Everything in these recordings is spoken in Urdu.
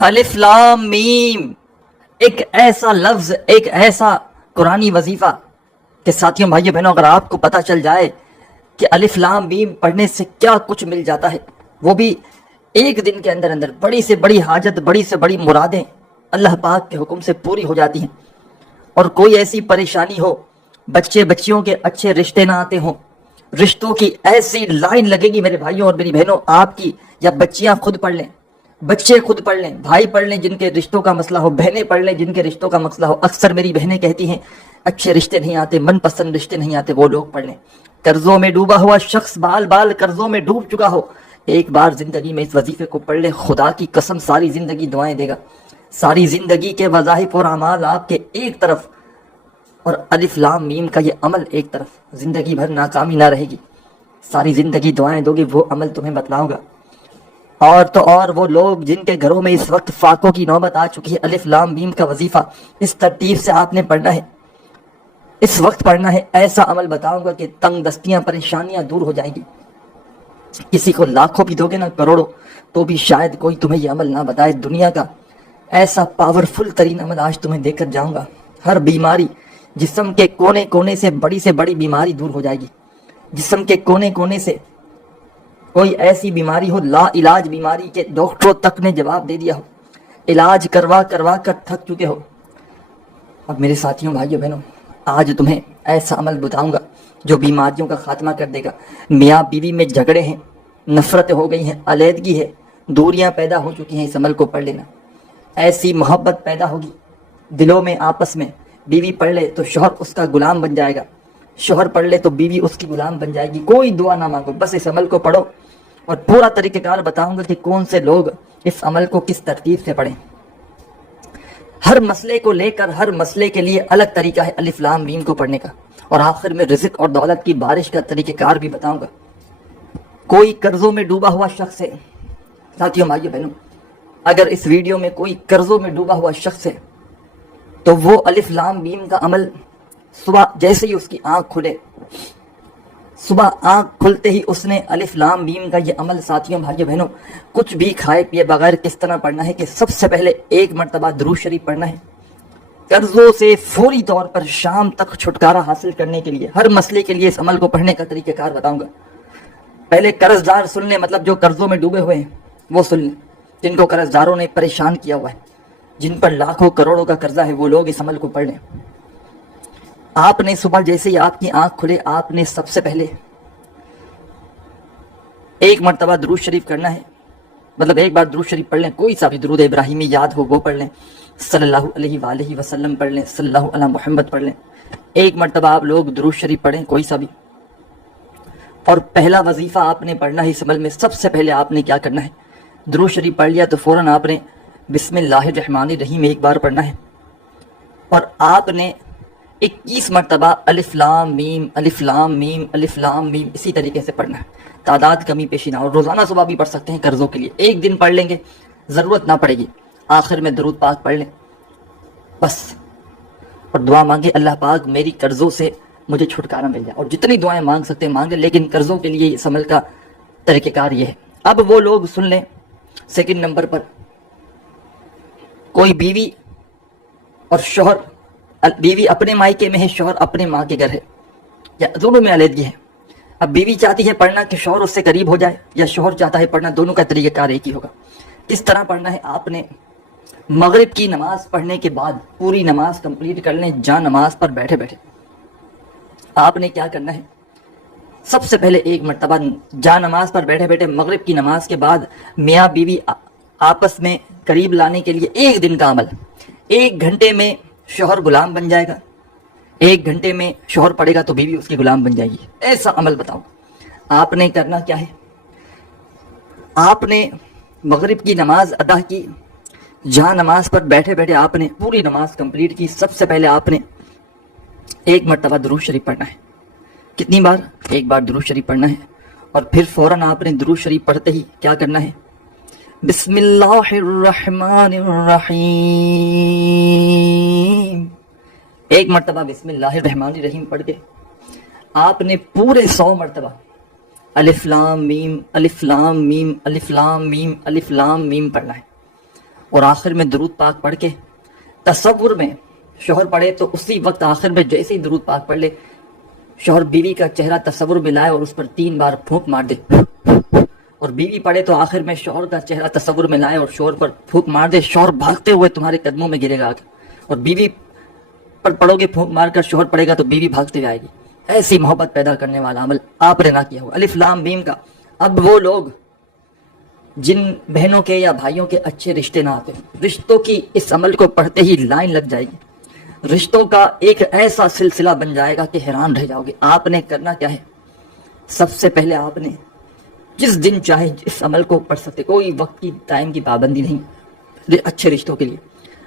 الف لام میم ایک ایسا لفظ، ایک ایسا قرآنی وظیفہ کہ ساتھیوں بھائیوں بہنوں، اگر آپ کو پتہ چل جائے کہ الف لام میم پڑھنے سے کیا کچھ مل جاتا ہے، وہ بھی ایک دن کے اندر اندر بڑی سے بڑی حاجت، بڑی سے بڑی مرادیں اللہ پاک کے حکم سے پوری ہو جاتی ہیں، اور کوئی ایسی پریشانی ہو، بچے بچیوں کے اچھے رشتے نہ آتے ہوں، رشتوں کی ایسی لائن لگے گی میرے بھائیوں اور میری بہنوں آپ کی، یا بچیاں خود پڑھ لیں، بچے خود پڑھ لیں، بھائی پڑھ لیں جن کے رشتوں کا مسئلہ ہو، بہنیں پڑھ لیں جن کے رشتوں کا مسئلہ ہو۔ اکثر میری بہنیں کہتی ہیں اچھے رشتے نہیں آتے، من پسند رشتے نہیں آتے، وہ لوگ پڑھ لیں۔ قرضوں میں ڈوبا ہوا شخص بال بال قرضوں میں ڈوب چکا ہو، ایک بار زندگی میں اس وظیفے کو پڑھ لے، خدا کی قسم ساری زندگی دعائیں دے گا، ساری زندگی کے وظائف اور اعمال آپ کے ایک طرف، اور الف لام میم کا یہ عمل ایک طرف، زندگی بھر ناکامی نہ رہے گی، ساری زندگی دعائیں دو گے، وہ عمل تمہیں بتلاؤں گا۔ اور تو اور وہ لوگ جن کے گھروں میں اس وقت فاقوں کی نوبت آ چکی ہے، الف لام میم کا وظیفہ اس ترتیب سے آپ نے پڑھنا ہے، اس وقت پڑھنا ہے، ایسا عمل بتاؤں گا کہ تنگ دستیاں، پریشانیاں دور ہو جائیں گی۔ کسی کو لاکھوں بھی دو گے نا، کروڑوں، تو بھی شاید کوئی تمہیں یہ عمل نہ بتائے۔ دنیا کا ایسا پاورفل ترین عمل آج تمہیں دے کر جاؤں گا، ہر بیماری، جسم کے کونے کونے سے بڑی بیماری دور ہو جائے گی، جسم کے کونے کونے سے کوئی ایسی بیماری ہو، لا علاج بیماری کے ڈاکٹروں تک نے جواب دے دیا ہو، علاج کروا کروا کر تھک چکے ہو، اب میرے ساتھیوں بھائیوں بہنوں آج تمہیں ایسا عمل بتاؤں گا جو بیماریوں کا خاتمہ کر دے گا۔ میاں بیوی میں جھگڑے ہیں، نفرت ہو گئی ہیں، علیحدگی ہے، دوریاں پیدا ہو چکی ہیں، اس عمل کو پڑھ لینا، ایسی محبت پیدا ہوگی دلوں میں آپس میں۔ بیوی پڑھ لے تو شوہر اس کا غلام بن جائے گا، شوہر پڑھ لے تو بیوی اس کی غلام بن جائے گی۔ کوئی دعا نہ مانگو، بس اس عمل کو پڑھو، اور پورا طریقہ کار بتاؤں گا کہ کون سے لوگ اس عمل کو کس ترتیب سے پڑھیں۔ ہر مسئلے کو لے کر، ہر مسئلے کے لیے الگ طریقہ ہے الف لام میم کو پڑھنے کا، اور آخر میں رزق اور دولت کی بارش کا طریقہ کار بھی بتاؤں گا۔ کوئی قرضوں میں ڈوبا ہوا شخص ہے، ساتھیوں بھائیوں بہنوں، اگر اس ویڈیو میں کوئی قرضوں میں ڈوبا ہوا شخص ہے تو وہ الف لام میم کا عمل صبح جیسے ہی اس کی آنکھ کھلے، صبح آنکھ کھلتے ہی اس نے الف لام میم کا یہ عمل، ساتھیوں بھائیوں بہنوں، کچھ بھی کھائے پیے بغیر کس طرح پڑھنا ہے کہ سب سے پہلے ایک مرتبہ درود شریف پڑھنا ہے، قرضوں سے فوری طور پر شام تک چھٹکارا حاصل کرنے کے لیے، ہر مسئلے کے لیے اس عمل کو پڑھنے کا طریقہ کار بتاؤں گا۔ پہلے قرض دار سن لیں، مطلب جو قرضوں میں ڈوبے ہوئے ہیں وہ سن لیں، جن کو قرض داروں نے پریشان کیا ہوا ہے، جن پر لاکھوں کروڑوں کا قرضہ ہے، وہ لوگ اس عمل کو پڑھ لیں۔ آپ نے صبح جیسے ہی آپ کی آنکھ کھلے، آپ نے سب سے پہلے ایک مرتبہ درود شریف کرنا ہے، مطلب ایک بار درود شریف پڑھ لیں، کوئی سا بھی درود ابراہیمی یاد ہو وہ پڑھ لیں، صلی اللہ علیہ وآلہ وسلم پڑھ لیں، صلی اللہ علیہ محمد پڑھ لیں، ایک مرتبہ آپ لوگ درود شریف پڑھیں کوئی سا بھی۔ اور پہلا وظیفہ آپ نے پڑھنا ہے اس عمل میں، سب سے پہلے آپ نے کیا کرنا ہے، درود شریف پڑھ لیا تو فوراً آپ نے بسم اللہ الرحمن الرحیم ایک بار پڑھنا ہے، اور آپ نے 21 مرتبہ الف لام میم الف لام میم الف لام میم اسی طریقے سے پڑھنا ہے، تعداد کمی پیشی نہ ہو۔ روزانہ صبح بھی پڑھ سکتے ہیں قرضوں کے لیے، ایک دن پڑھ لیں گے ضرورت نہ پڑے گی، آخر میں درود پاک پڑھ لیں بس، اور دعا مانگے اللہ پاک میری قرضوں سے مجھے چھٹکارا مل جائے، اور جتنی دعائیں مانگ سکتے ہیں مانگے، لیکن قرضوں کے لیے اس عمل کا طریقہ کار یہ ہے۔ اب وہ لوگ سن لیں، سیکنڈ نمبر پر کوئی بیوی اور شوہر، بیوی اپنے مائکے میں ہے، شوہر اپنے ماں کے گھر ہے، یا دونوں میں علیحدگی ہے، اب بیوی چاہتی ہے پڑھنا کہ شوہر اس سے قریب ہو جائے، یا شوہر چاہتا ہے پڑھنا، دونوں کا طریقہ کار ایک ہی ہوگا۔ کس طرح پڑھنا ہے، آپ نے مغرب کی نماز پڑھنے کے بعد پوری نماز کمپلیٹ کر لیں، جا نماز پر بیٹھے بیٹھے آپ نے کیا کرنا ہے، سب سے پہلے ایک مرتبہ جا نماز پر بیٹھے بیٹھے مغرب کی نماز کے بعد میاں بیوی آپس میں قریب لانے کے لیے ایک دن کا عمل، 1 گھنٹے میں شوہر غلام بن جائے گا، 1 گھنٹے میں شوہر پڑھے گا تو بیوی اس کی غلام بن جائے گی، ایسا عمل بتاؤ۔ آپ نے کرنا کیا ہے، آپ نے مغرب کی نماز ادا کی، جہاں نماز پر بیٹھے بیٹھے آپ نے پوری نماز کمپلیٹ کی، سب سے پہلے آپ نے ایک مرتبہ درود شریف پڑھنا ہے، کتنی بار، ایک بار درود شریف پڑھنا ہے، اور پھر فوراً آپ نے درود شریف پڑھتے ہی کیا کرنا ہے، بسم اللہ الرحمن الرحیم، ایک مرتبہ بسم اللہ الرحمن الرحیم پڑھ کے آپ نے پورے 100 مرتبہ الف لام میم الف لام میم الف لام میم الف لام میم پڑھنا ہے، اور آخر میں درود پاک پڑھ کے تصور میں شوہر پڑھے تو اسی وقت آخر میں جیسے ہی درود پاک پڑھ لے، شوہر بیوی کا چہرہ تصور میں لائے اور اس پر 3 بار پھونک مار دے، اور بیوی پڑھے تو آخر میں شوہر کا چہرہ تصور میں لائے اور شوہر پر پھونک مار دے، شوہر بھاگتے ہوئے تمہارے قدموں میں گرے گا آگے، اور بیوی پر پڑھو گے پھونک مار کر، شوہر پڑھے گا تو بیوی بھاگتے ہوئے آئے گی۔ ایسی محبت پیدا کرنے والا عمل آپ نے نہ کیا ہو۔ الف لام میم کا اب وہ لوگ جن بہنوں کے یا بھائیوں کے اچھے رشتے نہ آتے، رشتوں کی اس عمل کو پڑھتے ہی لائن لگ جائے گی، رشتوں کا ایک ایسا سلسلہ بن جائے گا کہ حیران رہ جاؤ گے۔ آپ نے کرنا کیا ہے؟ سب سے پہلے آپ نے جس دن چاہے اس عمل کو پڑھ سکتے، کوئی وقت کی ٹائم کی پابندی نہیں، اچھے رشتوں کے لیے۔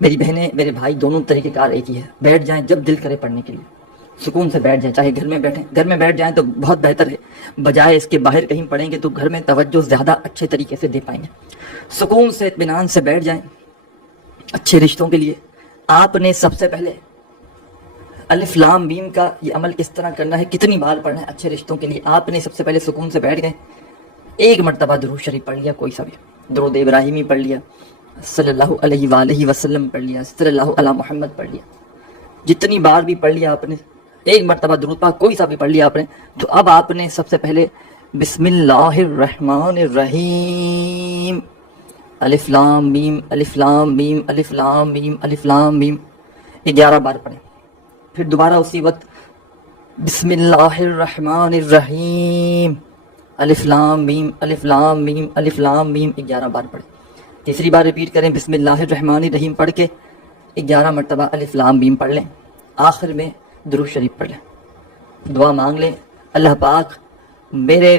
میری بہنیں میرے بھائی دونوں طریقہ کار ایک ہی ہے، بیٹھ جائیں جب دل کرے پڑھنے کے لیے، سکون سے بیٹھ جائیں، چاہے گھر میں بیٹھیں، گھر میں بیٹھ جائیں تو بہت بہتر ہے، بجائے اس کے باہر کہیں پڑھیں گے تو گھر میں توجہ زیادہ اچھے طریقے سے دے پائیں گے۔ سکون سے اطمینان سے بیٹھ جائیں اچھے رشتوں کے لیے۔ آپ نے سب سے پہلے الف لام میم کا یہ عمل کس طرح کرنا ہے، کتنی بار پڑھنا ہے اچھے رشتوں کے لیے۔ آپ نے سب سے پہلے سکون سے بیٹھ گئے، ایک مرتبہ درود شریف پڑھ لیا، کوئی سا بھی درود ابراہیمی پڑھ لیا، صلی اللہ علیہ وآلہ وسلم پڑھ لیا، صلی اللہ علی محمد پڑھ لیا، جتنی بار بھی پڑھ لیا آپ نے، ایک مرتبہ درود پاک کوئی سا بھی پڑھ لیا آپ نے، تو اب آپ نے سب سے پہلے بسم اللہ الرحمن الرحیم، الف لام میم الف لام میم الف لام میم الف لام میم 11 بار پڑھیں۔ پھر دوبارہ اسی وقت بسم اللہ الرحمن الرحیم الف لام میم الف لام میم الف لام میم 11 بار پڑھیں۔ تیسری بار ریپیٹ کریں بسم اللہ الرحمن الرحیم پڑھ کے 11 مرتبہ الف لام میم پڑھ لیں، آخر میں درود شریف پڑھ لیں، دعا مانگ لیں، اللہ پاک میرے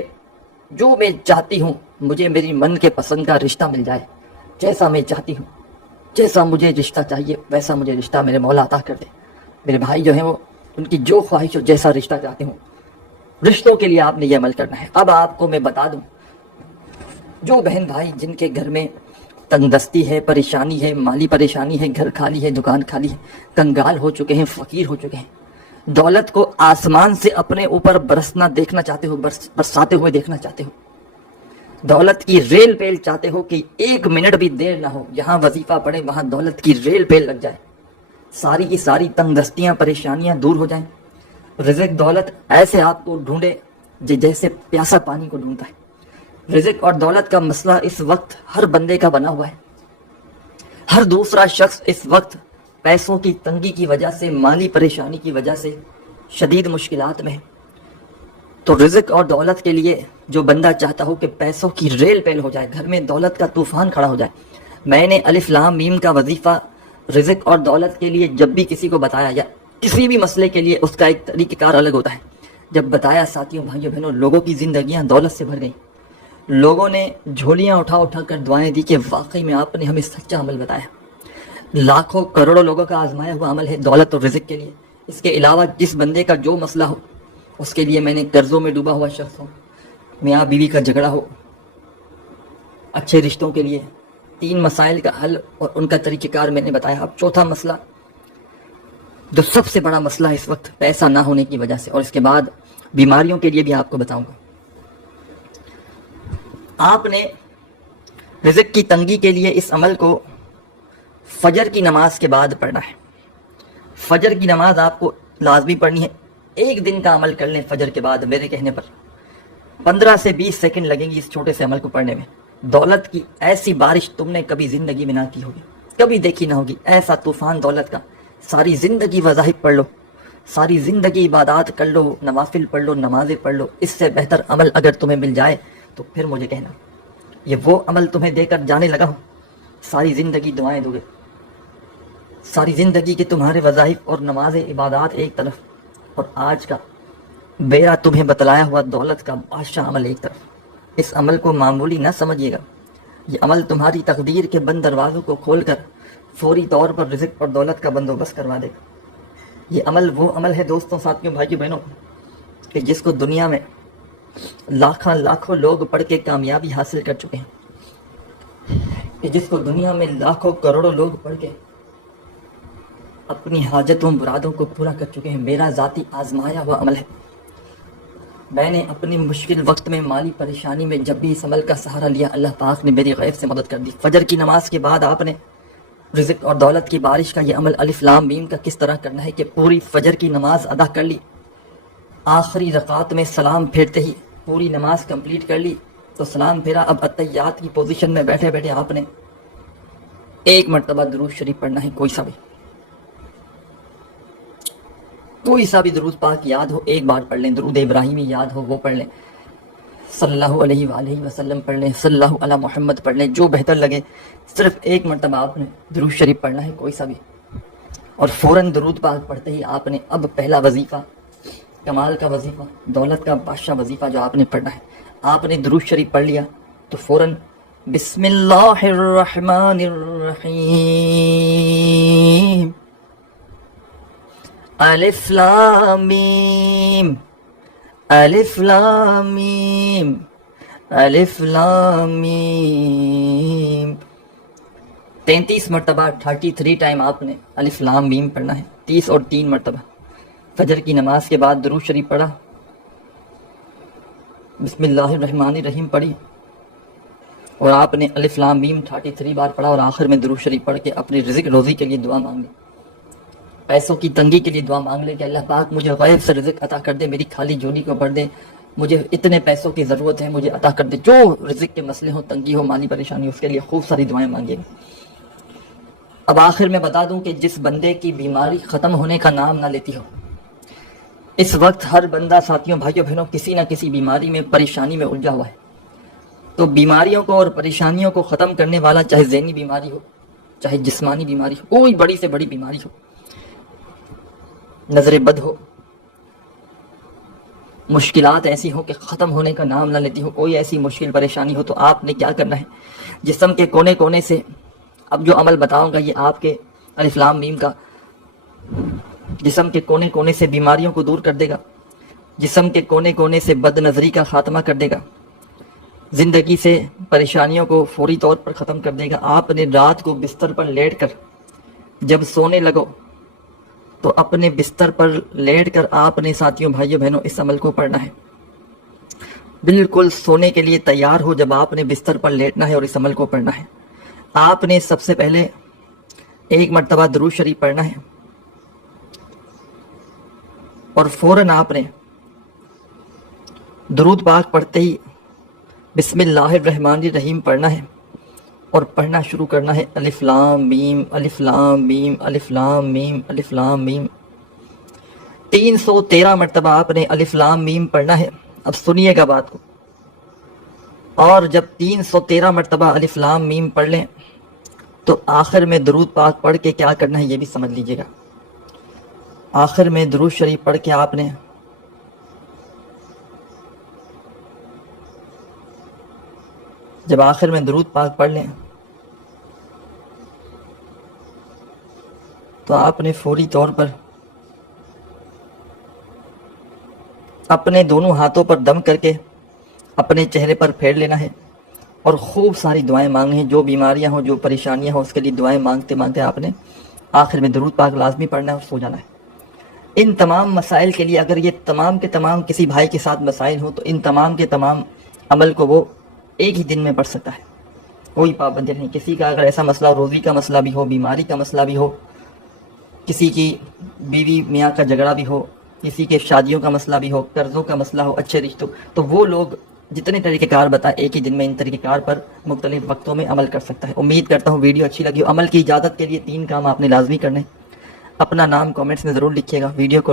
جو میں چاہتی ہوں مجھے میری من کے پسند کا رشتہ مل جائے، جیسا میں چاہتی ہوں، جیسا مجھے رشتہ چاہیے ویسا مجھے رشتہ میرے مولا عطا کر دے۔ میرے بھائی جو ہیں وہ ان کی جو خواہش ہو، جیسا رشتہ چاہتے ہوں، رشتوں کے لیے آپ نے یہ عمل کرنا ہے۔ اب آپ کو میں بتا دوں، جو بہن بھائی جن کے گھر میں تنگ دستی ہے، پریشانی ہے، مالی پریشانی ہے، گھر خالی ہے، دکان خالی ہے، کنگال ہو چکے ہیں، فقیر ہو چکے ہیں، دولت کو آسمان سے اپنے اوپر برسنا دیکھنا چاہتے ہو، برساتے ہوئے دیکھنا چاہتے ہو، دولت کی ریل پیل چاہتے ہو کہ 1 منٹ بھی دیر نہ ہو، جہاں وظیفہ پڑے وہاں دولت کی ریل پیل لگ جائے، ساری کی ساری تنگ دستیاں پریشانیاں دور ہو جائیں، رزق دولت ایسے آپ کو ڈھونڈے جیسے پیاسا پانی کو ڈھونڈتا ہے۔ رزق اور دولت کا مسئلہ اس وقت ہر بندے کا بنا ہوا ہے، ہر دوسرا شخص اس وقت پیسوں کی تنگی کی وجہ سے، مالی پریشانی کی وجہ سے شدید مشکلات میں ہے۔ تو رزق اور دولت کے لیے جو بندہ چاہتا ہو کہ پیسوں کی ریل پیل ہو جائے، گھر میں دولت کا طوفان کھڑا ہو جائے، میں نے الف لام میم کا وظیفہ رزق اور دولت کے لیے جب بھی کسی کو بتایا، یا کسی بھی مسئلے کے لیے اس کا ایک طریقہ کار الگ ہوتا ہے، جب بتایا ساتھیوں بھائیوں بہنوں، لوگوں کی زندگیاں دولت سے بھر گئیں، لوگوں نے جھولیاں اٹھا اٹھا کر دعائیں دی کہ واقعی میں آپ نے ہمیں سچا عمل بتایا۔ لاکھوں کروڑوں لوگوں کا آزمایا ہوا عمل ہے دولت اور رزق کے لیے۔ اس کے علاوہ جس بندے کا جو مسئلہ ہو، اس کے لیے میں نے قرضوں میں ڈوبا ہوا شخص ہوں، میاں بیوی کا جھگڑا ہو، اچھے رشتوں کے لیے 3 مسائل کا حل اور ان کا طریقہ کار میں نے بتایا۔ اب چوتھا مسئلہ جو سب سے بڑا مسئلہ ہے اس وقت پیسہ نہ ہونے کی وجہ سے، اور اس کے بعد بیماریوں کے لیے بھی آپ کو بتاؤں گا۔ آپ نے رزق کی تنگی کے لیے اس عمل کو فجر کی نماز کے بعد پڑھنا ہے۔ فجر کی نماز آپ کو لازمی پڑھنی ہے۔ ایک دن کا عمل کر لیں فجر کے بعد، میرے کہنے پر 15 سے 20 سیکنڈ لگیں گی اس چھوٹے سے عمل کو پڑھنے میں۔ دولت کی ایسی بارش تم نے کبھی زندگی میں نہ کی ہوگی، کبھی دیکھی نہ ہوگی، ایسا طوفان دولت کا۔ ساری زندگی وظائف پڑھ لو، ساری زندگی عبادات کر لو، نوافل پڑھ لو، نمازیں پڑھ لو، اس سے بہتر عمل اگر تمہیں مل جائے تو پھر مجھے کہنا۔ یہ وہ عمل تمہیں دے کر جانے لگا ہوں، ساری زندگی دعائیں دو گے، ساری زندگی کے تمہارے وظائف اور نماز عبادات ایک طرف، اور آج کا میرا تمہیں بتلایا ہوا دولت کا بادشاہ عمل ایک طرف۔ اس عمل کو معمولی نہ سمجھیے گا، یہ عمل تمہاری تقدیر کے بند دروازوں کو کھول کر فوری طور پر رزق اور دولت کا بندوبست کروا دے گا۔ یہ عمل وہ عمل ہے دوستوں، ساتھیوں، بھائیوں بہنوں، کہ جس کو دنیا میں لاکھوں لوگ پڑھ کے کامیابی حاصل کر چکے ہیں، کہ جس کو دنیا میں لاکھوں کروڑوں لوگ پڑھ کے اپنی حاجتوں مرادوں کو پورا کر چکے ہیں۔ میرا ذاتی آزمایا ہوا عمل ہے۔ میں نے اپنی مشکل وقت میں مالی پریشانی میں جب بھی اس عمل کا سہارا لیا اللہ پاک نے میری غیب سے مدد کر دی۔ فجر کی نماز کے بعد آپ نے رزق اور دولت کی بارش کا یہ عمل الف لام میم کا کس طرح کرنا ہے کہ پوری فجر کی نماز ادا کر لی، آخری رکعت میں سلام پھیرتے ہی پوری نماز کمپلیٹ کر لی تو سلام پھیرا، اب اتحیات کی پوزیشن میں بیٹھے بیٹھے آپ نے ایک مرتبہ درود شریف پڑھنا ہے، کوئی سا بھی درود پاک یاد ہو ایک بار پڑھ لیں، درود ابراہیمی یاد ہو وہ پڑھ لیں، صلی اللہ علیہ وآلہ وسلم پڑھ لیں، صلی اللہ علی محمد پڑھ لیں، جو بہتر لگے، صرف ایک مرتبہ آپ نے درود شریف پڑھنا ہے کوئی سا بھی، اور فوراً درود پاک پڑھتے ہی آپ نے اب پہلا وظیفہ، کمال کا وظیفہ، دولت کا بادشاہ وظیفہ جو آپ نے پڑھنا ہے، آپ نے درود شریف پڑھ لیا تو فوراً بسم اللہ الرحمن الرحیم الف لام میم الف لام میم الف لام میم 33 مرتبہ 33 ٹائم آپ نے الف لام میم پڑھنا ہے، 30 اور 3 مرتبہ۔ فجر کی نماز کے بعد درود شریف پڑھا، بسم اللہ الرحمن الرحیم پڑھی، اور آپ نے الف لام میم 33 بار پڑھا، اور آخر میں درود شریف پڑھ کے اپنی رزق روزی کے لیے دعا مانگ لی، پیسوں کی تنگی کے لیے دعا مانگ لے کہ اللہ پاک مجھے غیب سے رزق عطا کر دے، میری خالی جولی کو بھر دے، مجھے اتنے پیسوں کی ضرورت ہے مجھے عطا کر دے، جو رزق کے مسئلے ہو، تنگی ہو، مالی پریشانی، اس کے لیے خوب ساری دعائیں مانگے گا۔ اب آخر میں بتا دوں کہ جس بندے کی بیماری ختم ہونے کا نام نہ لیتی ہو، اس وقت ہر بندہ ساتھیوں بھائیوں بہنوں کسی نہ کسی بیماری میں پریشانی میں الجھا ہوا ہے، تو بیماریوں کو اور پریشانیوں کو ختم کرنے والا چاہے ذہنی بیماری ہو، چاہے جسمانی بیماری ہو، کوئی بڑی سے بڑی بیماری ہو، نظر بد ہو، مشکلات ایسی ہو کہ ختم ہونے کا نام نہ لیتی ہو، کوئی ایسی مشکل پریشانی ہو، تو آپ نے کیا کرنا ہے، جسم کے کونے کونے سے اب جو عمل بتاؤں گا یہ آپ کے الف لام میم کا جسم کے کونے کونے سے بیماریوں کو دور کر دے گا، جسم کے کونے کونے سے بد نظری کا خاتمہ کر دے گا، زندگی سے پریشانیوں کو فوری طور پر ختم کر دے گا۔ آپ نے رات کو بستر پر لیٹ کر جب سونے لگو تو اپنے بستر پر لیٹ کر آپ نے ساتھیوں بھائیوں بہنوں اس عمل کو پڑھنا ہے، بالکل سونے کے لیے تیار ہو جب آپ نے بستر پر لیٹنا ہے اور اس عمل کو پڑھنا ہے۔ آپ نے سب سے پہلے ایک مرتبہ درود شریف پڑھنا ہے، اور فوراً آپ نے درود پاک پڑھتے ہی بسم اللہ الرحمن الرحیم پڑھنا ہے، اور پڑھنا شروع کرنا ہے الف لام میم الف لام میم الف لام میم الف لام میم 313 مرتبہ آپ نے الف لام میم پڑھنا ہے۔ اب سنیے گا بات کو، اور جب 313 مرتبہ الف لام میم پڑھ لیں تو آخر میں درود پاک پڑھ کے کیا کرنا ہے یہ بھی سمجھ لیجئے گا۔ آخر میں درود شریف پڑھ کے آپ نے جب آخر میں درود پاک پڑھ لیں تو آپ نے فوری طور پر اپنے دونوں ہاتھوں پر دم کر کے اپنے چہرے پر پھیر لینا ہے، اور خوب ساری دعائیں مانگنی ہیں، جو بیماریاں ہوں جو پریشانیاں ہوں اس کے لیے دعائیں مانگتے مانگتے آپ نے آخر میں درود پاک لازمی پڑھنا ہے اور سو جانا ہے۔ ان تمام مسائل کے لیے اگر یہ تمام کے تمام کسی بھائی کے ساتھ مسائل ہوں تو ان تمام کے تمام عمل کو وہ ایک ہی دن میں پڑھ سکتا ہے، کوئی پابندی نہیں۔ کسی کا اگر ایسا مسئلہ ہو، روزی کا مسئلہ بھی ہو، بیماری کا مسئلہ بھی ہو، کسی کی بیوی میاں کا جھگڑا بھی ہو، کسی کے شادیوں کا مسئلہ بھی ہو، قرضوں کا مسئلہ ہو، اچھے رشتوں، تو وہ لوگ جتنے طریقہ کار بتائیں ایک ہی دن میں ان طریقہ کار پر مختلف وقتوں میں عمل کر سکتا ہے۔ امید کرتا ہوں ویڈیو اچھی لگی ہو۔ عمل کی اجازت کے لیے 3 کام آپ نے لازمی کرنے، اپنا نام کامنٹس میں ضرور لکھیے گا، ویڈیو کو